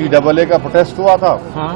CAA का protest हुआ था। हाँ,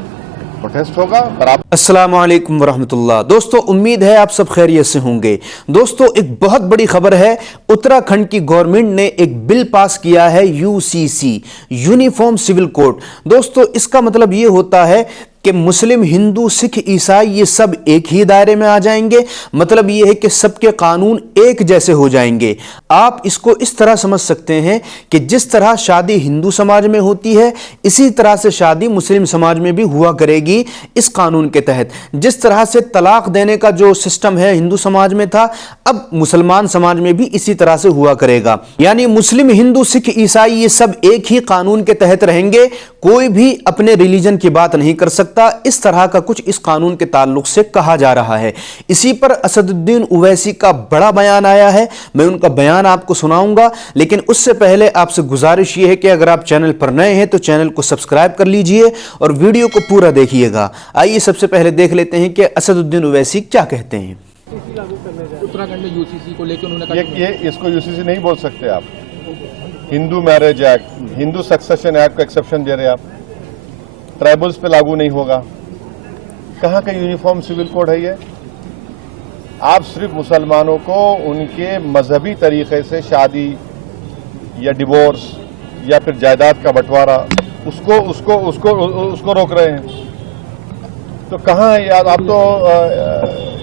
प्रोटेस्ट होगा बराबर। अस्सलाम वालेकुम वरहमतुल्लाह। दोस्तों, उम्मीद है आप सब खैरियत से होंगे। दोस्तों, एक बहुत बड़ी खबर है। उत्तराखंड की गवर्नमेंट ने एक बिल पास किया है, UCC, यूनिफॉर्म सिविल कोड। दोस्तों, इसका मतलब ये होता है कि मुस्लिम, हिंदू, सिख, ईसाई ये सब एक ही दायरे में आ जाएंगे। मतलब ये है कि सबके कानून एक जैसे हो जाएंगे। आप इसको इस तरह समझ सकते हैं कि जिस तरह शादी हिंदू समाज में होती है, इसी तरह से शादी मुस्लिम समाज में भी हुआ करेगी इस कानून के तहत। जिस तरह से तलाक देने का जो सिस्टम है हिंदू समाज में था, अब मुसलमान समाज में भी इसी तरह से हुआ करेगा। यानी मुस्लिम, हिंदू, सिख, ईसाई ये सब एक ही कानून के तहत रहेंगे। कोई भी अपने रिलीजन की बात नहीं कर सकता। इस तरह का कुछ इस कानून के ताल्लुक से कहा जा रहा है। इसी पर असदुद्दीन ओवैसी का बड़ा बयान आया है। मैं उनका बयान आपको सुनाऊंगा, लेकिन उससे पहले आपसे गुजारिश यह है कि अगर आप चैनल पर नए हैं तो चैनल को सब्सक्राइब कर लीजिए और वीडियो को पूरा देखिएगा। आइए सबसे पहले देख लेते हैं कि असदुद्दीन ओवैसी क्या कहते हैं। उत्तराखंड में UCC को लेकर उन्होंने ये इसको UCC नहीं बोल सकते आप। Hindu marriage act, Hindu succession act को एक्सेप्शन दे रहे आप। ट्राइबल्स पे लागू नहीं होगा। कहाँ का यूनिफॉर्म सिविल कोड है ये? आप सिर्फ मुसलमानों को उनके मजहबी तरीके से शादी या डिवोर्स या फिर जायदाद का बंटवारा उसको रोक रहे हैं। तो कहाँ है यार? आप तो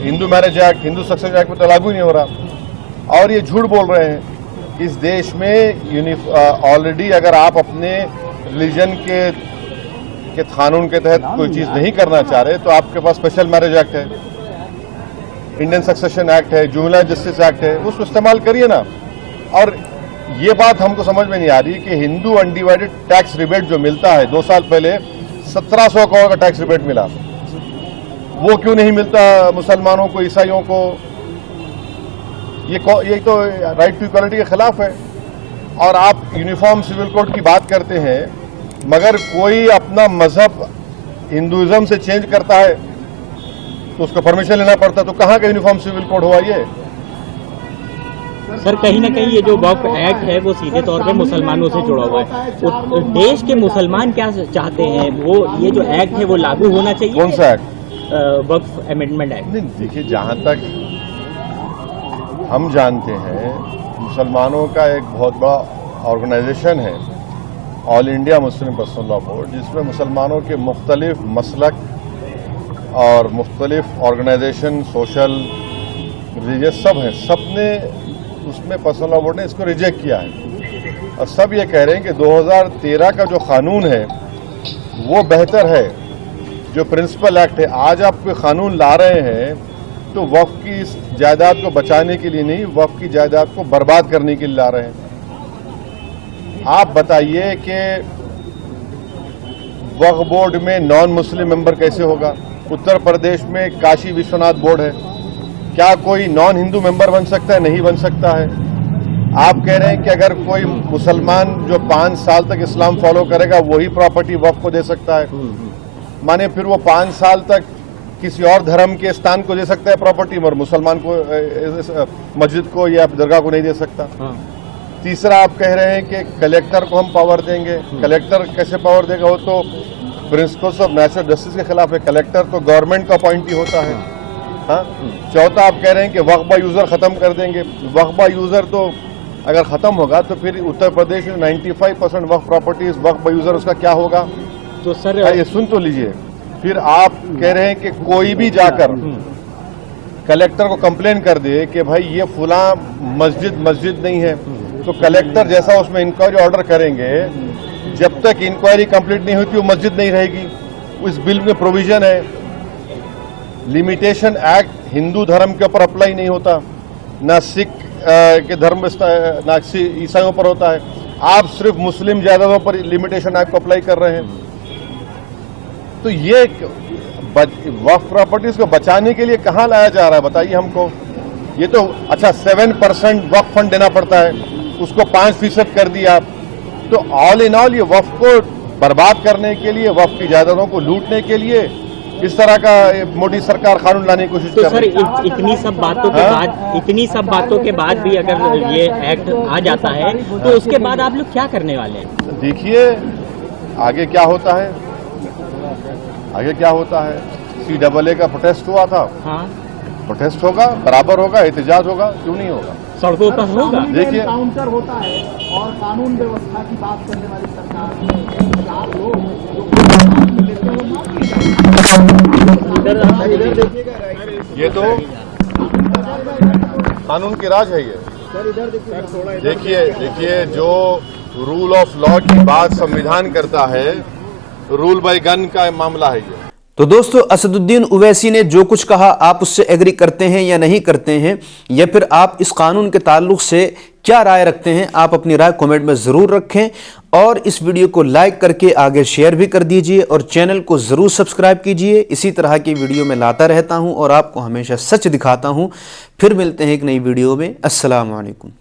Hindu marriage act, Hindu succession act में तो लागू ही नहीं हो रहा। और ये झूठ बोल रहे हैं। इस देश में ऑलरेडी अगर आप अपने रिलीजन के कानून के तहत कोई चीज नहीं करना चाह रहे तो आपके पास स्पेशल मैरिज एक्ट है, इंडियन सक्सेशन एक्ट है, जुवेनाइल जस्टिस एक्ट है, उसको इस्तेमाल करिए ना। और ये बात हमको समझ में नहीं आ रही कि हिंदू अनडिवाइडेड टैक्स रिबेट जो मिलता है, 2 साल पहले 1700 करोड़ का टैक्स रिबेट मिला, वो क्यों नहीं मिलता मुसलमानों को, ईसाइयों को? ये तो राइट टू इक्वालिटी के खिलाफ है। और आप यूनिफॉर्म सिविल कोड की बात करते हैं, मगर कोई अपना मजहब हिंदुइज्म से चेंज करता है तो उसको परमिशन लेना पड़ता। तो कहाँ का यूनिफॉर्म सिविल कोड हुआ ये? सर, कहीं ना कहीं ये जो वक्फ एक्ट है वो सीधे तौर पे मुसलमानों से जुड़ा हुआ है। देश के मुसलमान क्या चाहते हैं? वो ये जो एक्ट है वो लागू होना चाहिए। कौन सा एक्ट? वक्फ अमेंडमेंट एक्ट। नहीं, देखिए, जहाँ तक हम जानते हैं, मुसलमानों का एक बहुत बड़ा ऑर्गेनाइजेशन है, all India Muslim personal law board, जिसमें मुसलमानों के मुख्तलिफ मसलक और मुख्तलिफ ऑर्गेनाइजेशन, सोशल, रिलीजियस सब हैं। सब ने उसमें पर्सनल लॉ बोर्ड ने इसको रिजेक्ट किया है। और सब ये कह रहे हैं कि 2013 का जो कानून है वो बेहतर है, जो प्रिंसिपल एक्ट है। आज आप कोई कानून ला रहे हैं तो वक्फ की इस जायदाद को बचाने के लिए नहीं, वक्फ की जायदाद को बर्बाद करने के लिए ला रहे हैं। आप बताइए कि वक्फ बोर्ड में नॉन मुस्लिम मेंबर कैसे होगा? उत्तर प्रदेश में काशी विश्वनाथ बोर्ड है, क्या कोई नॉन हिंदू मेंबर बन सकता है? नहीं बन सकता है। आप कह रहे हैं कि अगर कोई मुसलमान जो 5 साल तक इस्लाम फॉलो करेगा वही प्रॉपर्टी वक्फ को दे सकता है। माने फिर वो 5 साल तक किसी और धर्म के स्थान को दे सकता है प्रॉपर्टी, मगर मुसलमान को, मस्जिद को या दरगाह को नहीं दे सकता। तीसरा, आप कह रहे हैं कि कलेक्टर को हम पावर देंगे। कलेक्टर कैसे पावर देगा? वो तो प्रिंसिपल्स ऑफ नेचुरल जस्टिस के खिलाफ है। कलेक्टर तो गवर्नमेंट का अपॉइंटी होता है। हाँ। चौथा, आप कह रहे हैं कि वक्फ बाय यूजर खत्म कर देंगे। वक्फ बाय यूजर तो अगर खत्म होगा तो फिर उत्तर प्रदेश में 95% वक्फ प्रॉपर्टीज वक्फ बाय यूजर, उसका क्या होगा? तो सर, ये सुन तो लीजिए। फिर आप कह रहे हैं कि कोई भी जाकर कलेक्टर को कंप्लेन कर दे कि भाई ये फुला मस्जिद नहीं है, तो कलेक्टर जैसा उसमें इंक्वायरी ऑर्डर करेंगे, जब तक इंक्वायरी कंप्लीट नहीं होती वो मस्जिद नहीं रहेगी। इस बिल में प्रोविजन है, लिमिटेशन एक्ट हिंदू धर्म के ऊपर अप्लाई नहीं होता, ना सिख के धर्म, ना ईसाइयों पर होता है। आप सिर्फ मुस्लिम जायदादों पर लिमिटेशन एक्ट को अप्लाई कर रहे हैं। तो ये वक्फ प्रॉपर्टीज को बचाने के लिए कहाँ लाया जा रहा है बताइए हमको? ये तो अच्छा 7% वक्फ फंड देना पड़ता है, उसको 5% कर दिया आप। तो ऑल इन ऑल ये वक्फ को बर्बाद करने के लिए, वक्फ की जायदादों को लूटने के लिए इस तरह का मोदी सरकार कानून लाने की कोशिश कर रही है। सर, इतनी सब बातों के बाद भी अगर ये एक्ट आ जाता है तो उसके बाद आप लोग क्या करने वाले हैं? देखिए, आगे क्या होता है? आगे क्या होता है? CAA का प्रोटेस्ट हुआ था, हाँ, प्रोटेस्ट होगा, बराबर होगा, एहतजाज होगा, क्यों नहीं होगा? सड़कों पर होगा। देखिए, काउंटर होता है और कानून व्यवस्था की बात करने वाली सरकार में 4 लोग जो लेते हैं वो माफ किए जाते हैं। ये तो कानून की राज है। ये देखिए जो रूल ऑफ लॉ की बात संविधान करता है, रूल बाय गन का मामला है ये। तो दोस्तों, असदुद्दीन ओवैसी ने जो कुछ कहा, आप उससे एग्री करते हैं या नहीं करते हैं, या फिर आप इस कानून के ताल्लुक से क्या राय रखते हैं? आप अपनी राय कमेंट में ज़रूर रखें और इस वीडियो को लाइक करके आगे शेयर भी कर दीजिए और चैनल को ज़रूर सब्सक्राइब कीजिए। इसी तरह की वीडियो मैं लाता रहता हूं और आपको हमेशा सच दिखाता हूं। फिर मिलते हैं एक नई वीडियो में। अस्सलाम वालेकुम।